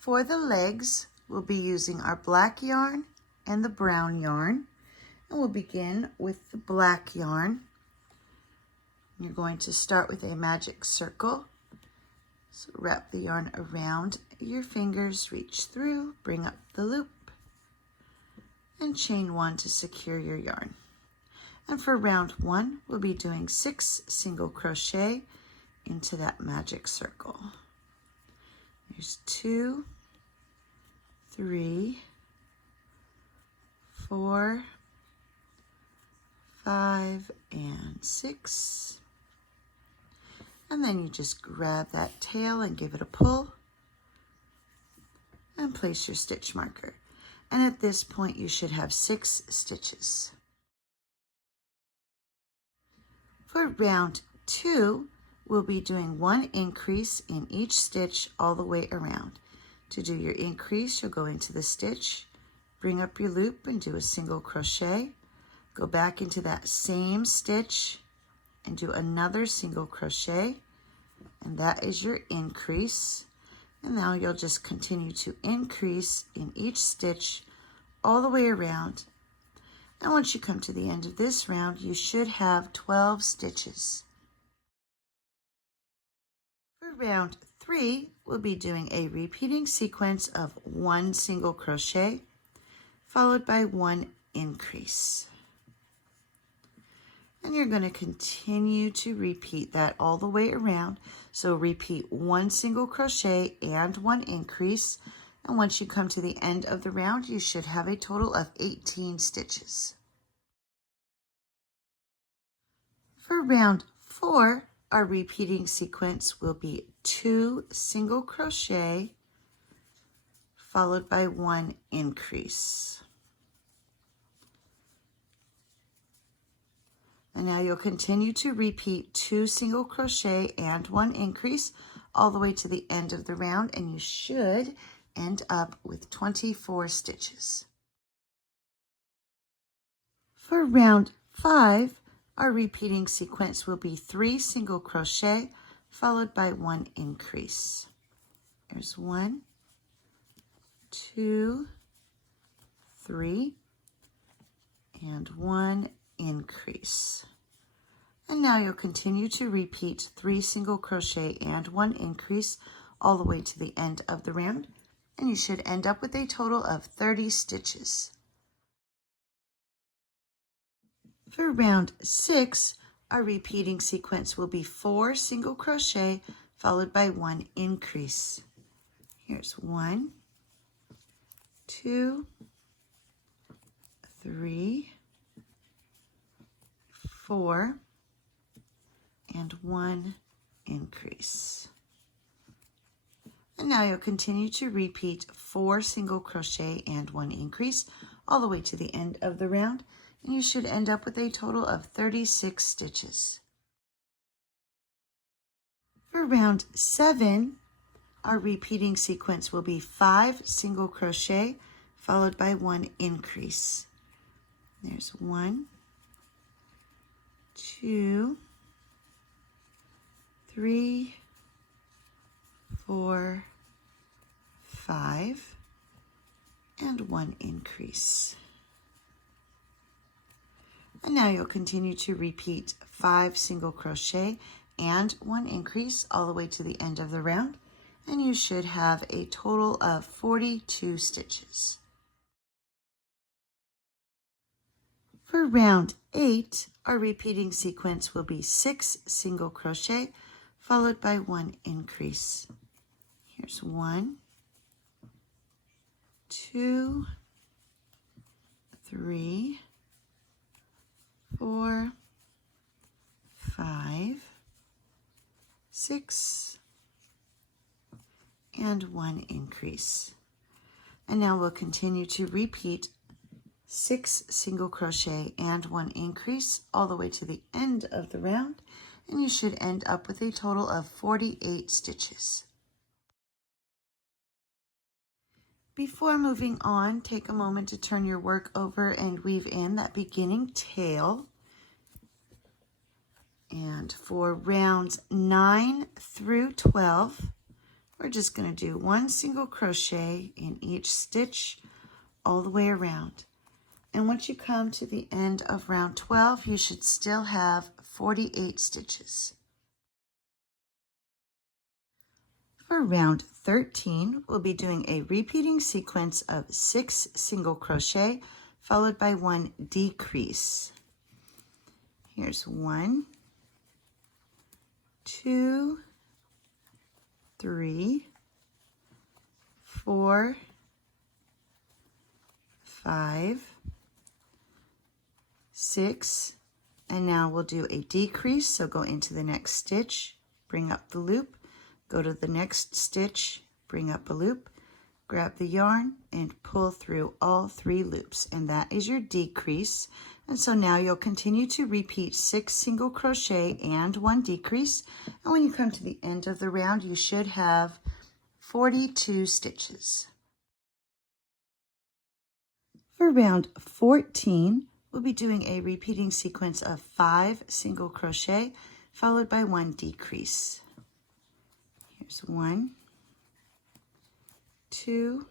For the legs, we'll be using our black yarn and the brown yarn. And we'll begin with the black yarn. You're going to start with a magic circle. So wrap the yarn around your fingers, reach through, bring up the loop, and chain 1 to secure your yarn. And for round 1, we'll be doing 6 single crochet into that magic circle. There's 2, 3, 4, 5, and 6. And then you just grab that tail and give it a pull and place your stitch marker. And at this point, you should have 6 stitches. For round 2, we'll be doing 1 increase in each stitch all the way around. To do your increase, you'll go into the stitch, bring up your loop and do a single crochet, go back into that same stitch and do another single crochet, and that is your increase. And now you'll just continue to increase in each stitch all the way around. And once you come to the end of this round, you should have 12 stitches. For round 3, we'll be doing a repeating sequence of 1 single crochet followed by 1 increase. And you're going to continue to repeat that all the way around. So repeat 1 single crochet and 1 increase. And once you come to the end of the round, you should have a total of 18 stitches. For round 4, our repeating sequence will be 2 single crochet followed by 1 increase. And now you'll continue to repeat 2 single crochet and 1 increase all the way to the end of the round, and you should end up with 24 stitches. For round 5, our repeating sequence will be 3 single crochet followed by 1 increase. There's 1, 2, 3, and 1 increase. And now you'll continue to repeat 3 single crochet and 1 increase all the way to the end of the round, and you should end up with a total of 30 stitches. For round 6, our repeating sequence will be 4 single crochet followed by 1 increase. Here's 1, 2, 3, 4, and 1 increase. And now you'll continue to repeat 4 single crochet and 1 increase all the way to the end of the round, and you should end up with a total of 36 stitches. For round 7, our repeating sequence will be 5 single crochet followed by 1 increase. There's 1, 2, 3, 4, 5, and 1 increase. And now you'll continue to repeat 5 single crochet and 1 increase all the way to the end of the round, and you should have a total of 42 stitches. For round 8, our repeating sequence will be 6 single crochet followed by 1 increase. Here's 1, 2, 3, 4, 5, 6, and 1 increase. And now we'll continue to repeat 6 single crochet and 1 increase all the way to the end of the round, and you should end up with a total of 48 stitches. Before moving on, take a moment to turn your work over and weave in that beginning tail. And for rounds 9 through 12, we're just going to do 1 single crochet in each stitch all the way around. And once you come to the end of round 12, you should still have 48 stitches. For round 13, we'll be doing a repeating sequence of 6 single crochet followed by 1 decrease. Here's 1, 2, 3, 4, 5, 6, and now we'll do a decrease, so go into the next stitch, bring up the loop, go to the next stitch, bring up a loop, grab the yarn, and pull through all 3 loops, and that is your decrease. And so now you'll continue to repeat 6 single crochet and 1 decrease, and when you come to the end of the round, you should have 42 stitches. For round 14, we'll be doing a repeating sequence of 5 single crochet followed by 1 decrease. Here's 1, 2,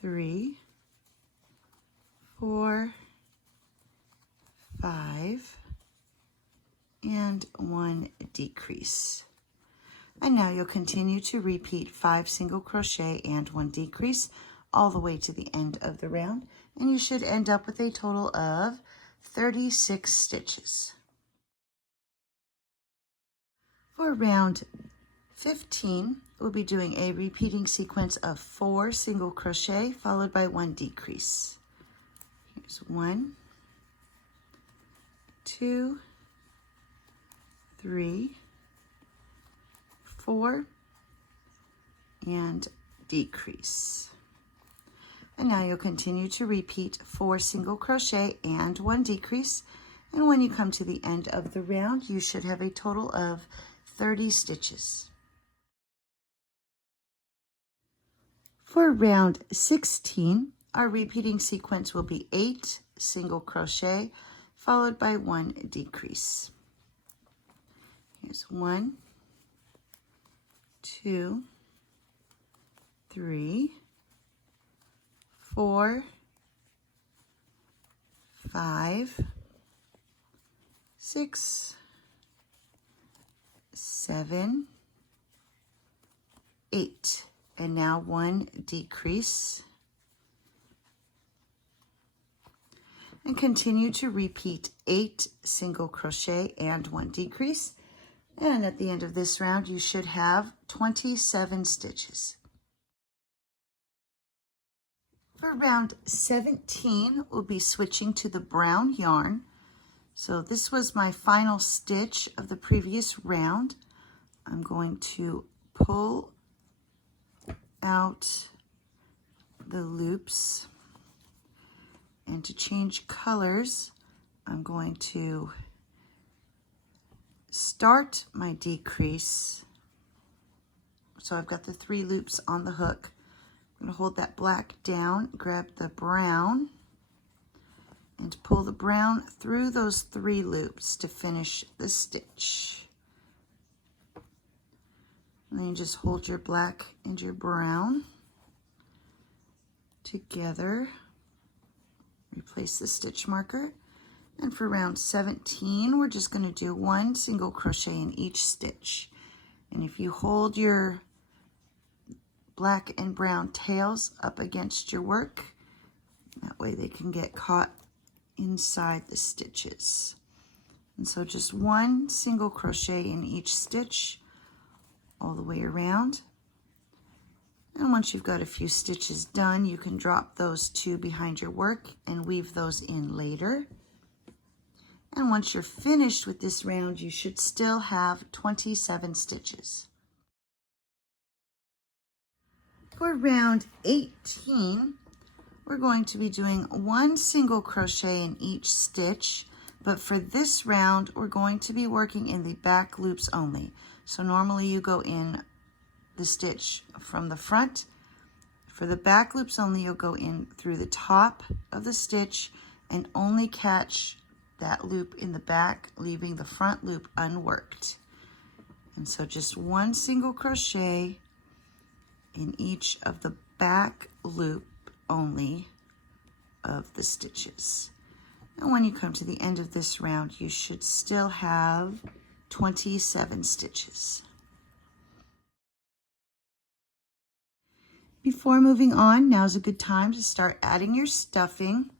3, 4, 5, and 1 decrease. And now you'll continue to repeat 5 single crochet and 1 decrease all the way to the end of the round, and you should end up with a total of 36 stitches. For round 15, we'll be doing a repeating sequence of 4 single crochet followed by 1 decrease. Here's 1, 2, 3, 4, and decrease. And now you'll continue to repeat 4 single crochet and 1 decrease, and when you come to the end of the round, you should have a total of 30 stitches. For round 16, our repeating sequence will be 8 single crochet followed by 1 decrease. Here's 1, 2, 3, 4, 5, 6, 7, 8, and now 1 decrease. And continue to repeat 8 single crochet and 1 decrease. And at the end of this round, you should have 27 stitches. For round 17, we'll be switching to the brown yarn. So this was my final stitch of the previous round. I'm going to pull out the loops, and to change colors, I'm going to start my decrease. So I've got the 3 loops on the hook. I'm going to hold that black down, grab the brown, and pull the brown through those 3 loops to finish the stitch. And then you just hold your black and your brown together. Replace the stitch marker. And for round 17, we're just going to do 1 single crochet in each stitch. And if you hold your black and brown tails up against your work, that way they can get caught inside the stitches. And so just 1 single crochet in each stitch all the way around. And once you've got a few stitches done, you can drop those 2 behind your work and weave those in later. And once you're finished with this round, you should still have 27 stitches. For round 18, we're going to be doing 1 single crochet in each stitch, but for this round, we're going to be working in the back loops only. So normally you go in the stitch from the front. For the back loops only, you'll go in through the top of the stitch and only catch that loop in the back, leaving the front loop unworked. And so just one single crochet in each of the back loop only of the stitches. And when you come to the end of this round, you should still have 27 stitches. Before moving on, now's a good time to start adding your stuffing.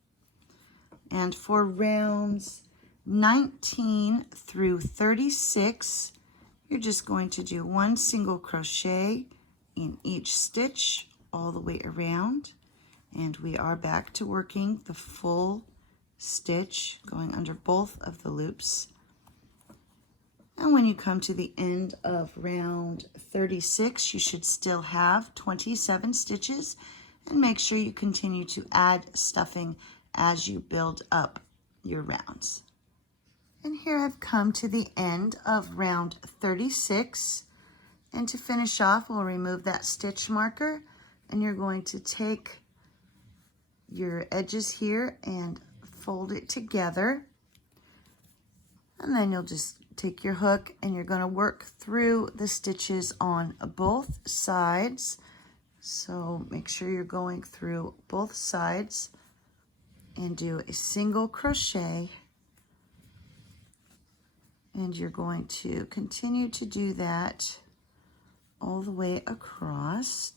And for rounds 19 through 36, you're just going to do one single crochet in each stitch all the way around. And we are back to working the full stitch, going under both of the loops. And when you come to the end of round 36, you should still have 27 stitches, and make sure you continue to add stuffing as you build up your rounds. And here I've come to the end of round 36, and to finish off, we'll remove that stitch marker, and you're going to take your edges here and fold it together, and then you'll just take your hook and you're going to work through the stitches on both sides. So make sure you're going through both sides and do a single crochet, and you're going to continue to do that all the way across,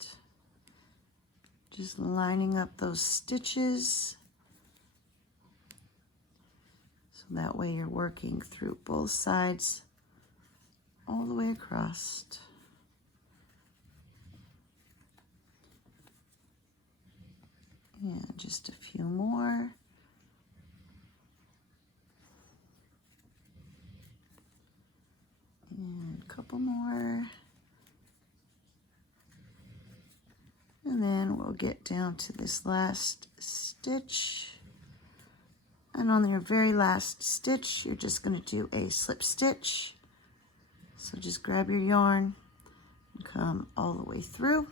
just lining up those stitches. That way you're working through both sides all the way across. And just a few more. And a couple more. And then we'll get down to this last stitch. And on your very last stitch, you're just going to do a slip stitch. So just grab your yarn and come all the way through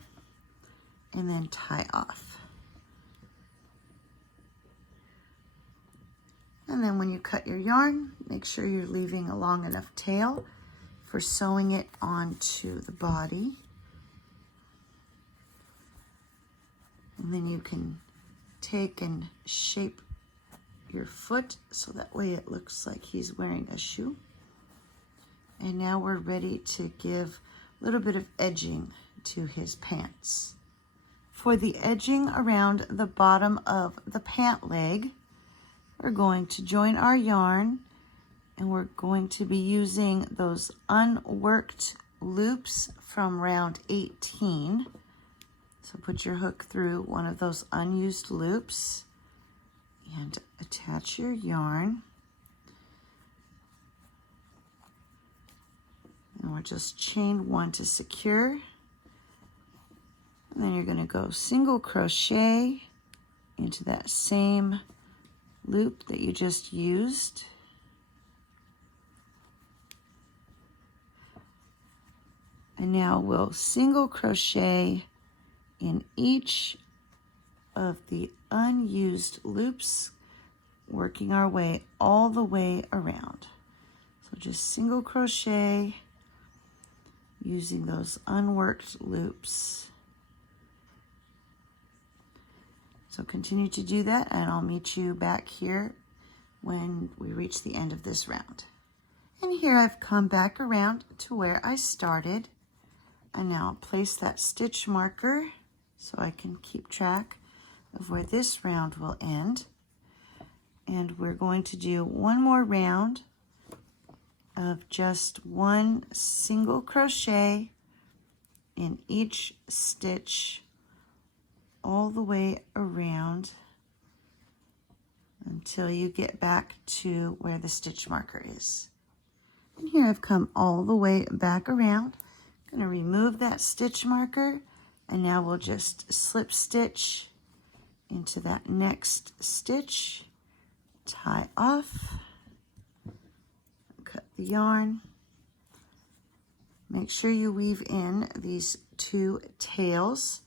and then tie off. And then when you cut your yarn, make sure you're leaving a long enough tail for sewing it onto the body. And then you can take and shape your foot so that way it looks like he's wearing a shoe. And now we're ready to give a little bit of edging to his pants. For the edging around the bottom of the pant leg, we're going to join our yarn, and we're going to be using those unworked loops from round 18. So put your hook through one of those unused loops and attach your yarn. And we'll just chain one to secure. And then you're going to go single crochet into that same loop that you just used. And now we'll single crochet in each of the unused loops, working our way all the way around. So just single crochet using those unworked loops. So continue to do that, and I'll meet you back here when we reach the end of this round. And here I've come back around to where I started, and now I'll place that stitch marker so I can keep track of where this round will end. And we're going to do one more round of just one single crochet in each stitch all the way around until you get back to where the stitch marker is. And here I've come all the way back around. I'm going to remove that stitch marker, and now we'll just slip stitch into that next stitch, tie off, cut the yarn. Make sure you weave in these two tails,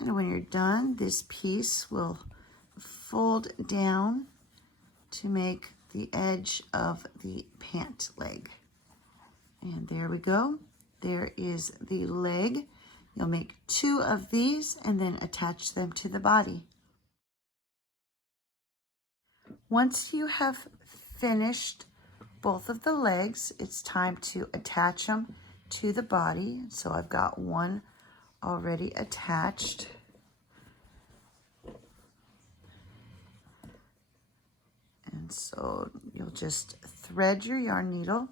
and when you're done, this piece will fold down to make the edge of the pant leg. And there we go. There is the leg. You'll make 2 of these and then attach them to the body. Once you have finished both of the legs, it's time to attach them to the body. So I've got one already attached. And so you'll just thread your yarn needle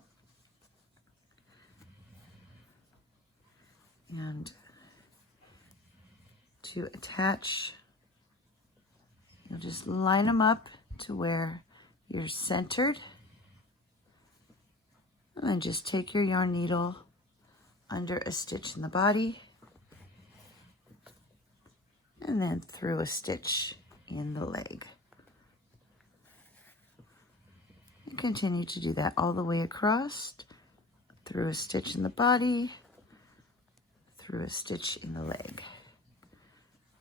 and to attach, you'll just line them up to where you're centered, and then just take your yarn needle under a stitch in the body and then through a stitch in the leg. And continue to do that all the way across, through a stitch in the body, through a stitch in the leg.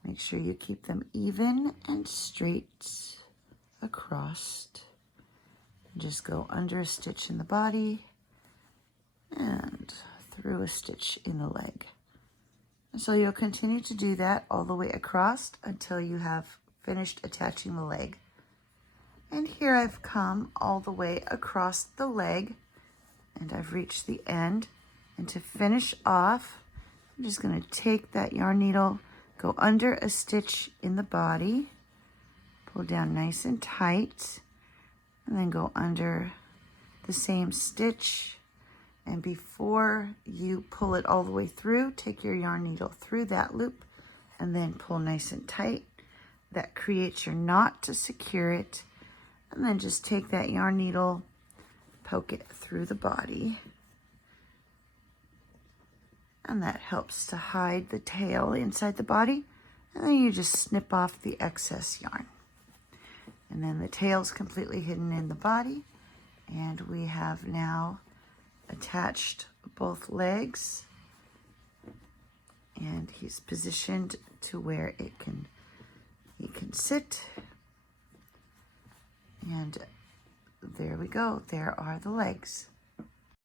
Make sure you keep them even and straight across. Just go under a stitch in the body and through a stitch in the leg. And so you'll continue to do that all the way across until you have finished attaching the leg. And here I've come all the way across the leg and I've reached the end. And to finish off, I'm just going to take that yarn needle, go under a stitch in the body, pull down nice and tight, and then go under the same stitch. And before you pull it all the way through, take your yarn needle through that loop and then pull nice and tight. That creates your knot to secure it. And then just take that yarn needle, poke it through the body. And that helps to hide the tail inside the body. And then you just snip off the excess yarn. And then the tail's completely hidden in the body. And we have now attached both legs. And he's positioned to where he can sit. And there we go. There are the legs.